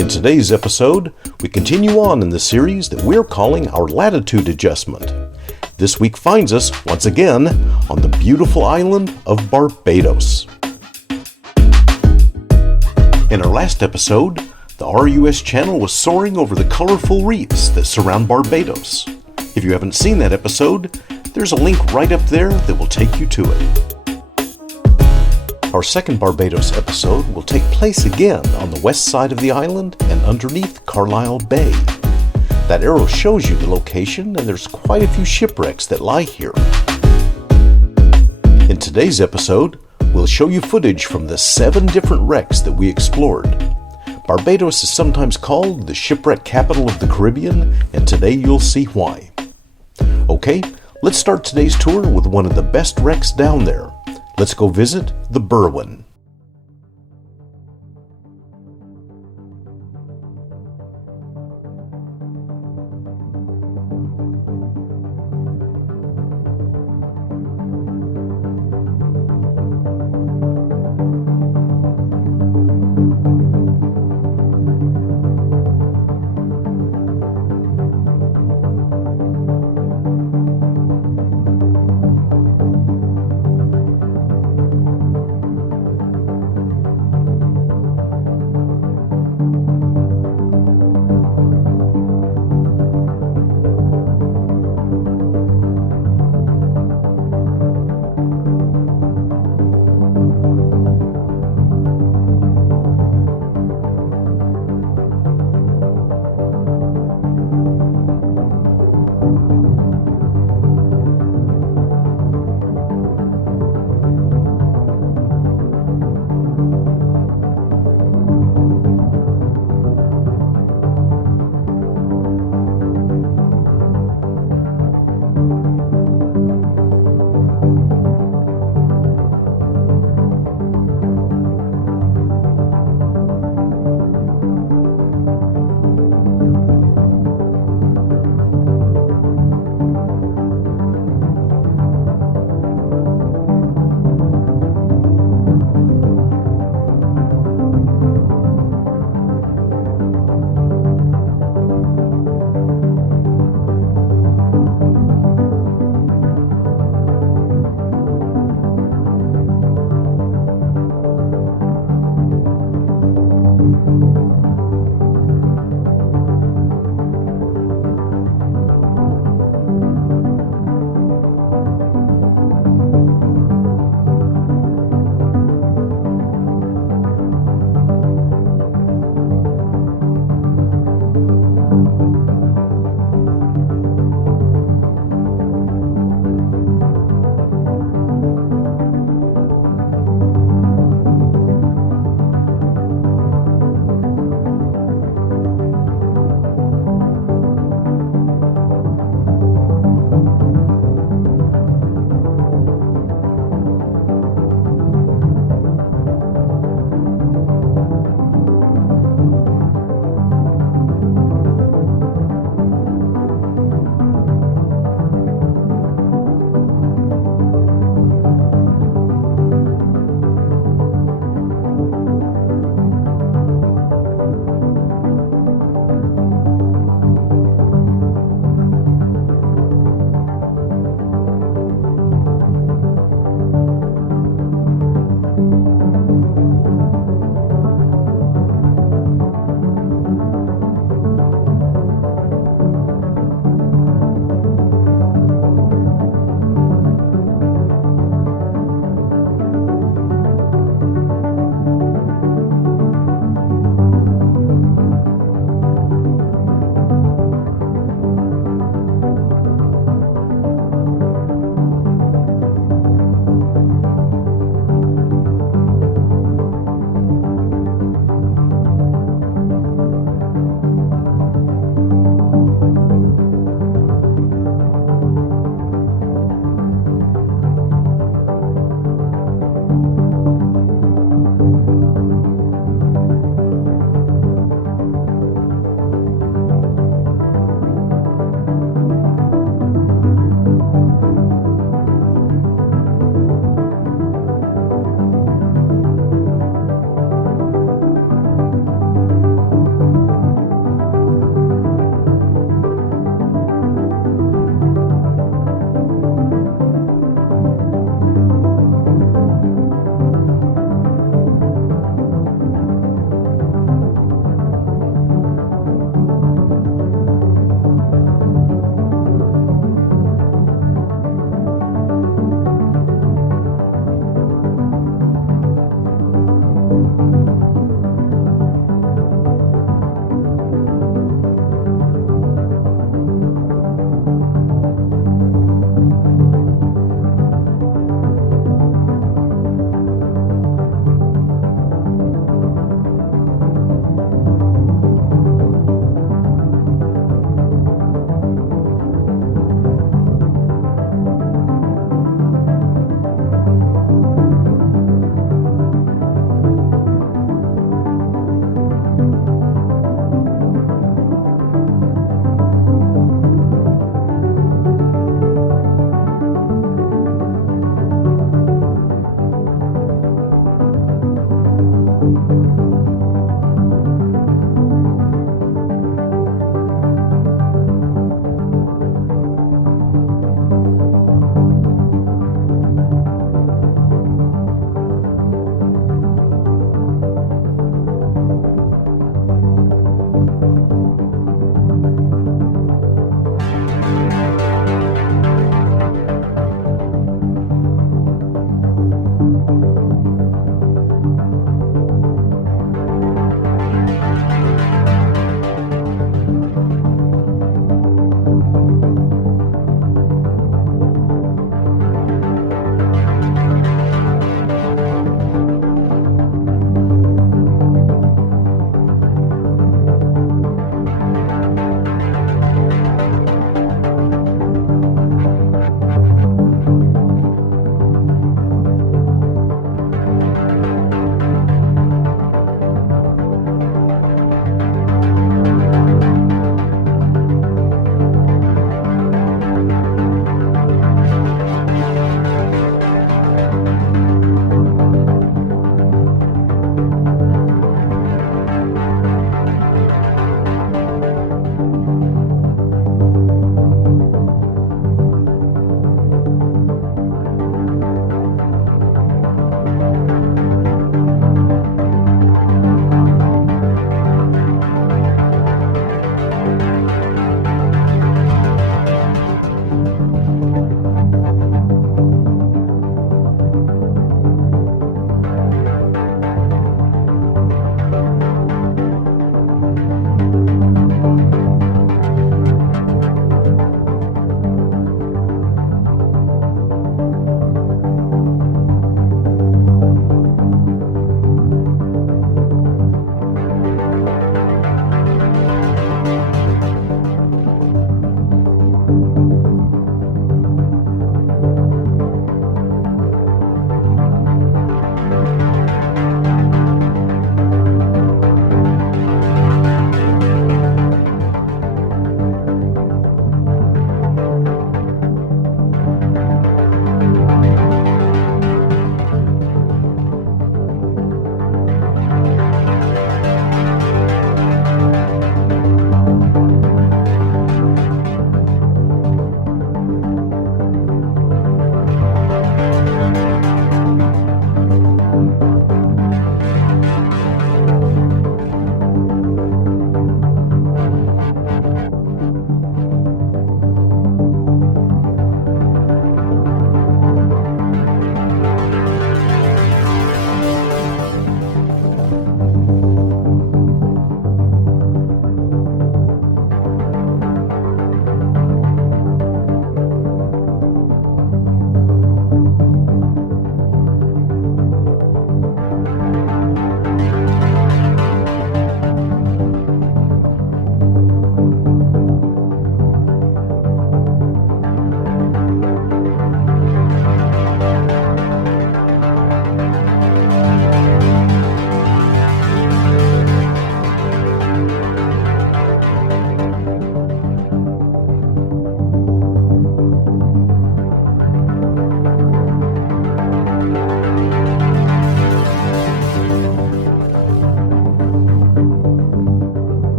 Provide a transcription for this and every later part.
In today's episode, we continue on in the series that we're calling our latitude adjustment. This week finds us, once again, on the beautiful island of Barbados. In our last episode, the ROUS channel was soaring over the colorful reefs that surround Barbados. If you haven't seen that episode, there's a link right up there that will take you to it. Our second Barbados episode will take place again on the west side of the island and underneath Carlisle Bay. That arrow shows you the location, and there's quite a few shipwrecks that lie here. In today's episode, we'll show you footage from the 7 different wrecks that we explored. Barbados is sometimes called the shipwreck capital of the Caribbean, and today you'll see why. Okay, let's start today's tour with one of the best wrecks down there. Let's go visit the Berwyn.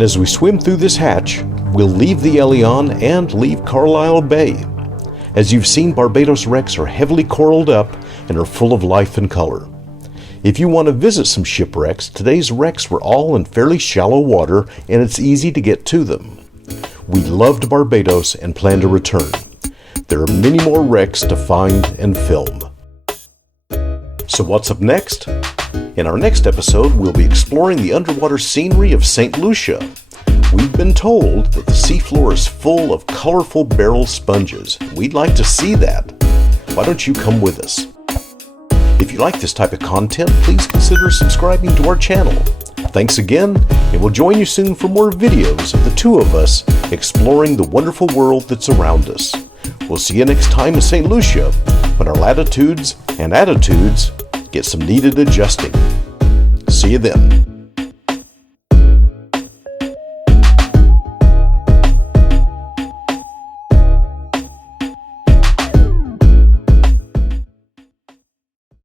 And as we swim through this hatch, we'll leave the Elion and leave Carlisle Bay. As you've seen, Barbados wrecks are heavily coralled up and are full of life and color. If you want to visit some shipwrecks, today's wrecks were all in fairly shallow water and it's easy to get to them. We loved Barbados and plan to return. there are many more wrecks to find and film. So what's up next? In our next episode, we'll be exploring the underwater scenery of St. Lucia. We've been told that the seafloor is full of colorful barrel sponges. We'd like to see that. Why don't you come with us? If you like this type of content, please consider subscribing to our channel. Thanks again, and we'll join you soon for more videos of the two of us exploring the wonderful world that's around us. We'll see you next time in St. Lucia, when our latitudes and attitudes get some needed adjusting. See you then.